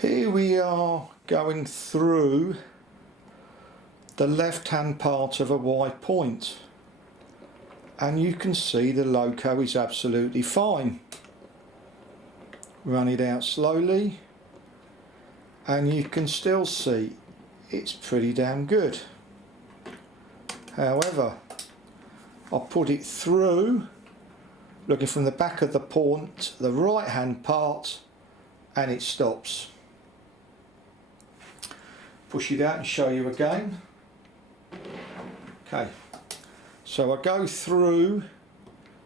Here we are going through the left hand part of a Y point, and you can see the loco is absolutely fine. Run it out slowly and you can still see it's pretty damn good. However, I'll put it through looking from the back of the point, the right hand part, and it stops. Push it out and show you again. Okay, so I go through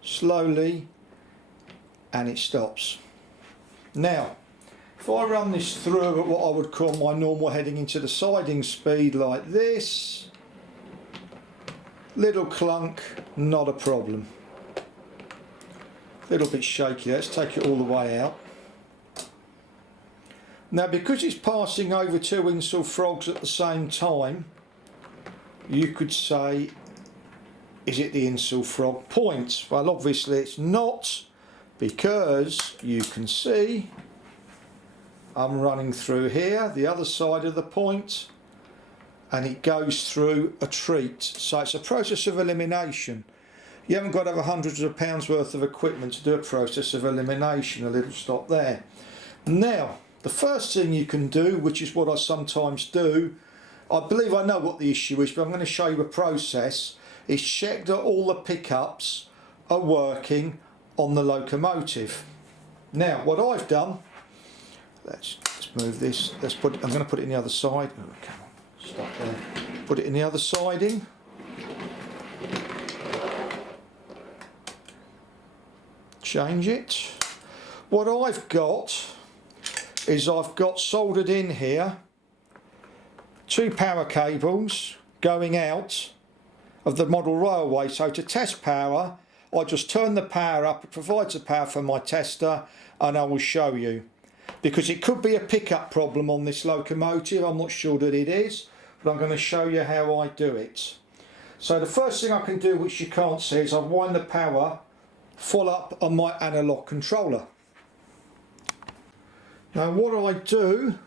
slowly and it stops. Now, if I run this through at what I would call my normal heading into the siding speed like this, little clunk, not a problem. Little bit shaky, let's take it all the way out. Now, because it's passing over two insull frogs at the same time, you could say, is it the insull frog point? Well, obviously it's not, because you can see I'm running through here, the other side of the point, and it goes through a treat. So it's a process of elimination. You haven't got to have hundreds of pounds worth of equipment to do a process of elimination. A little stop there. Now, the first thing you can do, which is what I sometimes do, I believe I know what the issue is, but I'm going to show you a process, is check that all the pickups are working on the locomotive. Now, what I've done, let's move this, I'm going to put it in the other side. Oh, come on, stop there. Put it in the other siding. Change it. What I've got is I've got soldered in here two power cables going out of the model railway. So to test power, I just turn the power up, it provides the power for my tester, and I will show you. Because it could be a pickup problem on this locomotive, I'm not sure that it is, but I'm going to show you how I do it. So the first thing I can do, which you can't see, is I wind the power full up on my analog controller. Now what I do,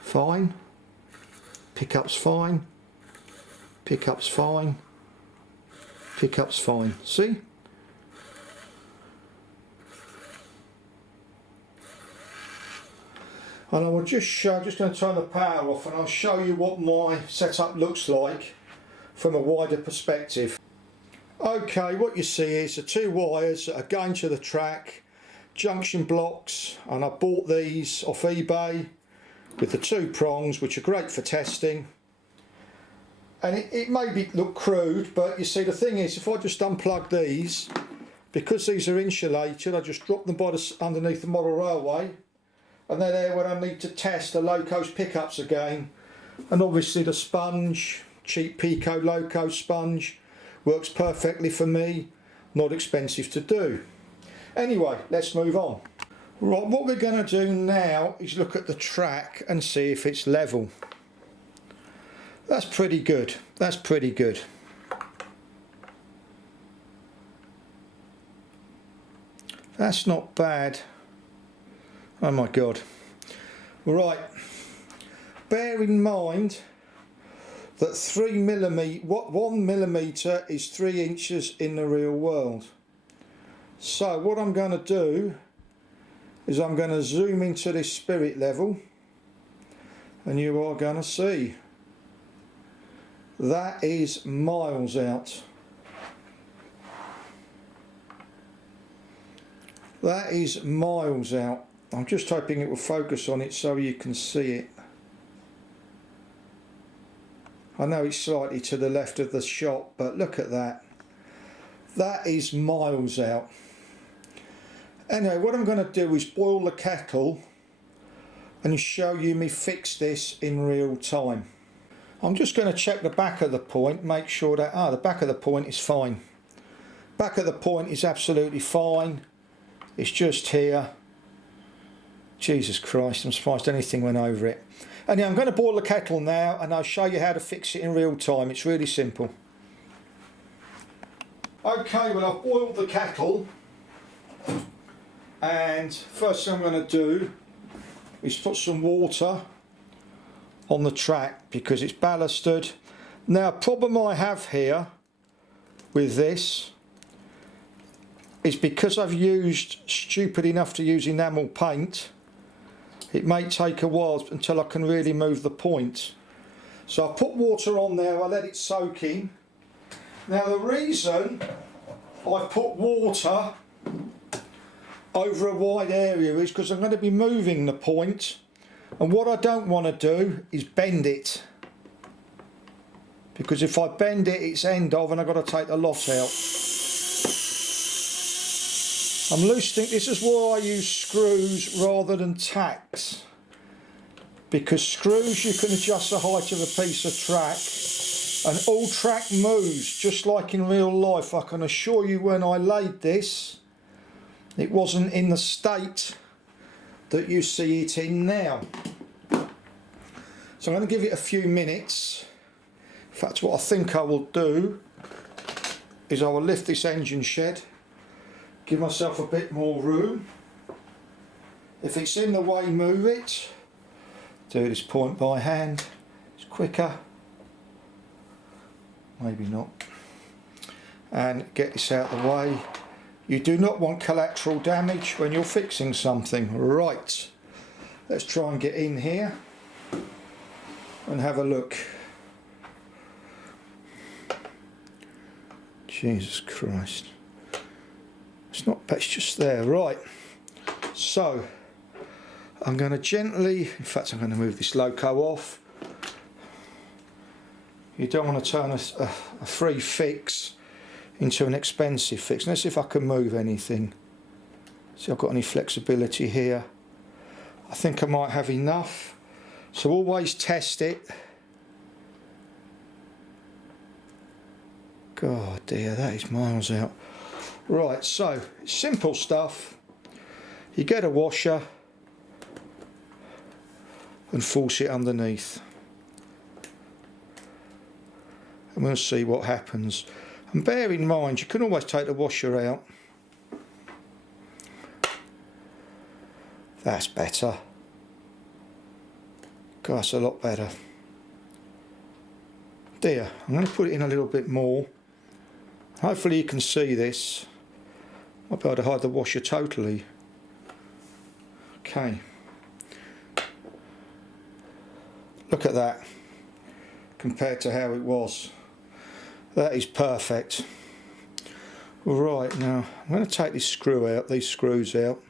fine, pickup's fine, pickup's fine, pickup's fine, see? And I will just show, I'm just going to turn the power off and I'll show you what my setup looks like from a wider perspective. Okay, what you see is the two wires that are going to the track, junction blocks, and I bought these off eBay with the two prongs, which are great for testing. And it may look crude, but you see the thing is, if I just unplug these, because these are insulated, I just drop them underneath the model railway, and they're there when I need to test the loco's pickups again. And obviously the sponge, cheap Pico loco sponge, works perfectly for me, not expensive to do. Anyway, let's move on. Right, what we're going to do now is look at the track and see if it's level. That's pretty good, that's pretty good. That's not bad. Oh my God. Right, bear in mind that 1 millimetre is 3 inches in the real world. So what I'm going to do is I'm going to zoom into this spirit level, and you are going to see that is miles out. That is miles out. I'm just hoping it will focus on it so you can see it. I know it's slightly to the left of the shot, but look at that. That is miles out. Anyway, what I'm going to do is boil the kettle and show you me fix this in real time. I'm just going to check the back of the point, make sure that, the back of the point is fine. Back of the point is absolutely fine. It's just here. Jesus Christ, I'm surprised anything went over it. Anyway, I'm going to boil the kettle now and I'll show you how to fix it in real time. It's really simple. Okay, well, I've boiled the kettle, and first thing I'm going to do is put some water on the track because it's ballasted. Now, a problem I have here with this is because I've stupid enough to use enamel paint, it may take a while until I can really move the point. So I put water on there, I let it soak in. Now the reason I put water over a wide area is because I'm going to be moving the point, and what I don't want to do is bend it, because if I bend it, it's end of and I've got to take the lot out. I'm loosening. This is why I use screws rather than tacks, because screws you can adjust the height of a piece of track, and all track moves just like in real life. I can assure you, when I laid this, it wasn't in the state that you see it in now. So I'm going to give it a few minutes. In fact, what I think I will do is I will lift this engine shed, give myself a bit more room. If it's in the way, move it. Do this point by hand, it's quicker. Maybe not. And get this out of the way. You do not want collateral damage when you're fixing something. Right, let's try and get in here and have a look. Jesus Christ. It's not, but it's just there. Right, so I'm going to gently, in fact I'm going to move this loco off. You don't want to turn a free fix into an expensive fix. Let's see if I can move anything. See if I've got any flexibility here. I think I might have enough. So always test it. God dear, that is miles out. Right, so simple stuff. You get a washer and force it underneath, and we'll see what happens. And bear in mind, you can always take the washer out. That's better. God, that's a lot better. There, I'm going to put it in a little bit more. Hopefully you can see this. I'll be able to hide the washer totally. Okay. Look at that, compared to how it was. That is perfect. Right, now I'm going to take this screw out, these screws out,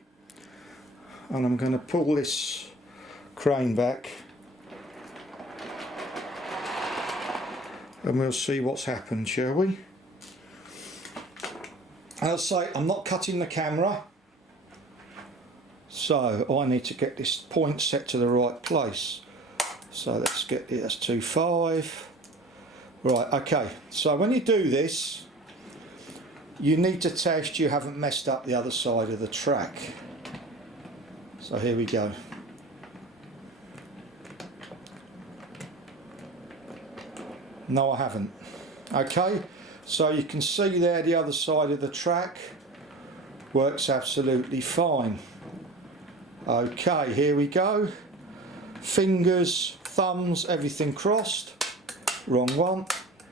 and I'm going to pull this crane back, and we'll see what's happened, shall we? As I say, I'm not cutting the camera, so I need to get this point set to the right place. So let's get it, that's 2.5. Right, okay, so when you do this, you need to test you haven't messed up the other side of the track. So here we go. No, I haven't. Okay, so you can see there the other side of the track works absolutely fine. Okay, here we go. Fingers, thumbs, everything crossed. Wrong one.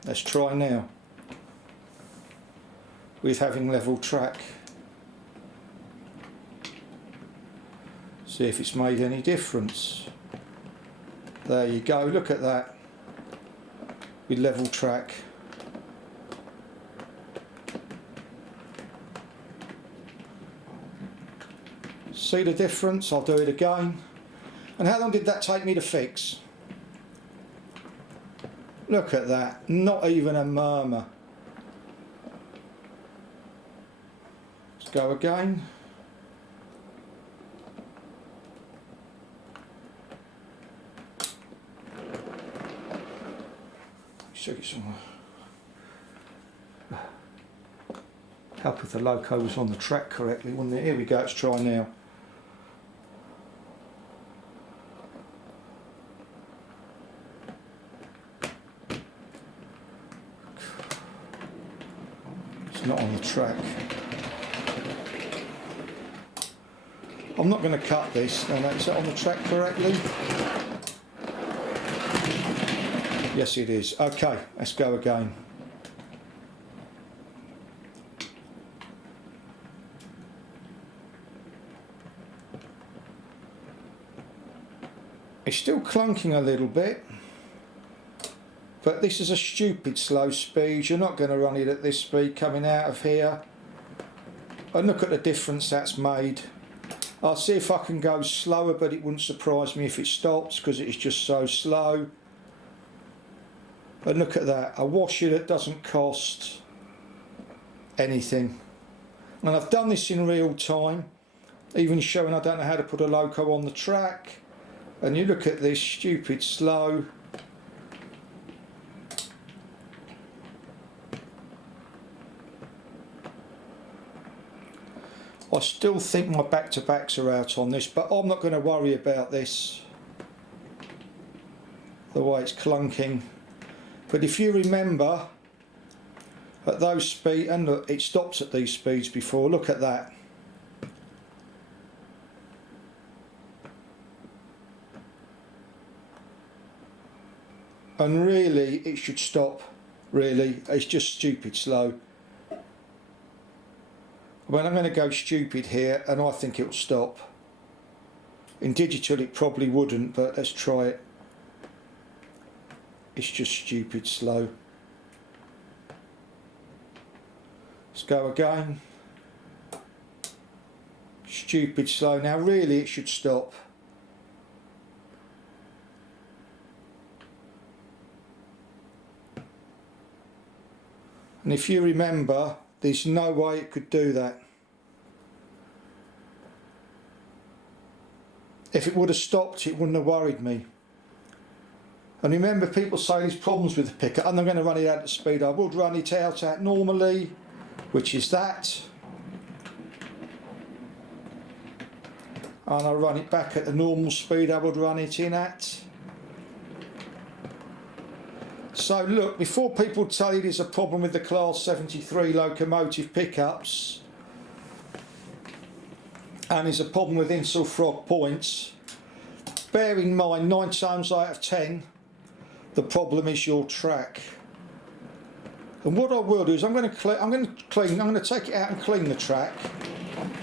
Let's try now with having level track. See if it's made any difference. There you go, look at that with level track. See the difference? I'll do it again. And how long did that take me to fix? Look at that, not even a murmur. Let's go again. Check it somewhere. Help if the loco was on the track correctly, wouldn't it? Here we go, let's try now. Not on the track. I'm not going to cut this. No, is that on the track correctly? Yes it is. Okay, let's go again. It's still clunking a little bit, but this is a stupid slow speed. You're not going to run it at this speed coming out of here. And look at the difference that's made. I'll see if I can go slower, but it wouldn't surprise me if it stops because it's just so slow. And look at that, a washer that doesn't cost anything. And I've done this in real time, even showing I don't know how to put a loco on the track. And you look at this, stupid slow. I still think my back-to-backs are out on this, but I'm not going to worry about this, the way it's clunking. But if you remember, at those speeds, and look, it stops at these speeds before, look at that. And really, it should stop, really. It's just stupid slow. Well, I'm going to go stupid here, and I think it'll stop. In digital it probably wouldn't, but let's try it. It's just stupid slow. Let's go again. Stupid slow. Now really it should stop. And if you remember, there's no way it could do that. If it would have stopped, it wouldn't have worried me. And remember, people say there's problems with the pickup, and I'm going to run it out at speed. I would run it out at normally, which is that. And I run it back at the normal speed I would run it in at. So look, before people tell you there's a problem with the Class 73 locomotive pickups and there's a problem with Insel Frog points, bear in mind 9 times out of 10 the problem is your track. And what I will do is I'm going to take it out and clean the track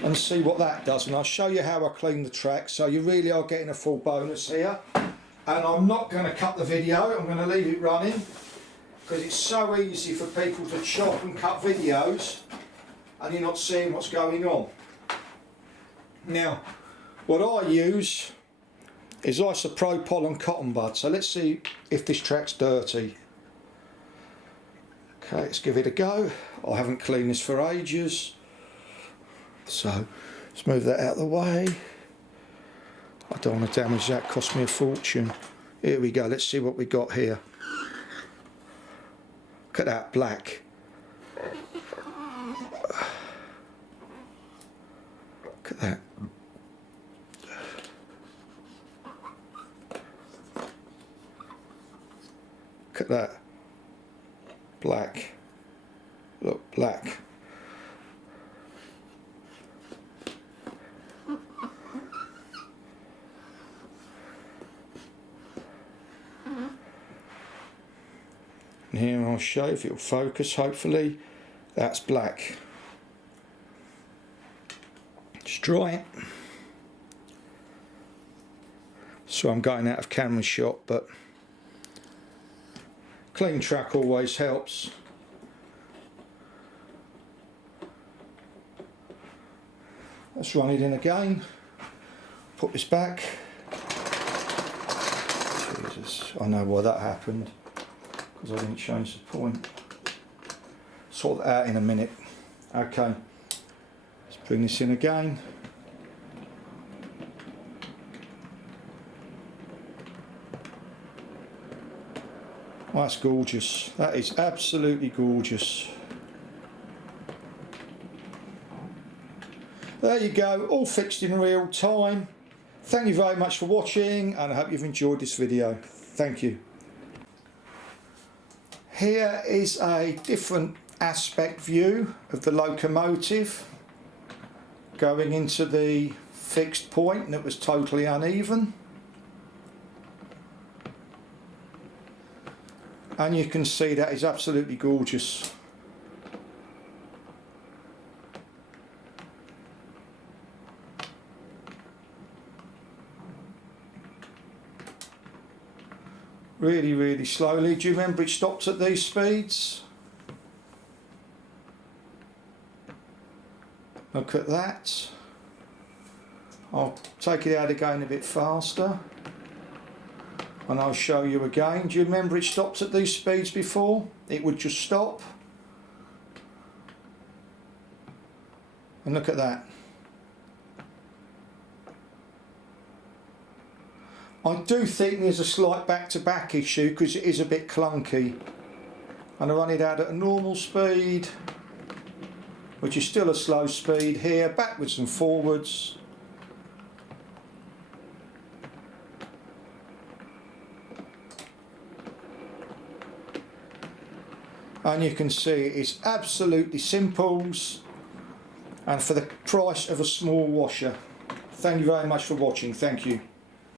and see what that does, and I'll show you how I clean the track, so you really are getting a full bonus here. And I'm not going to cut the video, I'm going to leave it running because it's so easy for people to chop and cut videos and you're not seeing what's going on. Now, what I use is isopropyl and cotton bud, so let's see if this track's dirty. Okay, let's give it a go. I haven't cleaned this for ages, so let's move that out of the way. I don't want to damage that, cost me a fortune. Here we go, let's see what we got here. Look at that black. Look at that. Look at that. Black. Look, black. And here I'll show if it'll focus, hopefully. That's black. Just dry it. So I'm going out of camera shot, but clean track always helps. Let's run it in again. Put this back. Jesus, I know why that happened. Because I didn't change the point. Sort that out in a minute. Okay, let's bring this in again. Oh, that's gorgeous. That is absolutely gorgeous. There you go, all fixed in real time. Thank you very much for watching, and I hope you've enjoyed this video. Thank you. Here is a different aspect view of the locomotive going into the fixed point and it was totally uneven. And you can see that is absolutely gorgeous. Really, really slowly. Do you remember it stopped at these speeds? Look at that. I'll take it out again a bit faster and I'll show you again. Do you remember it stopped at these speeds before? It would just stop. And look at that. I do think there's a slight back-to-back issue because it is a bit clunky. And I run it out at a normal speed, which is still a slow speed here, backwards and forwards. And you can see it's absolutely simples and for the price of a small washer. Thank you very much for watching. Thank you.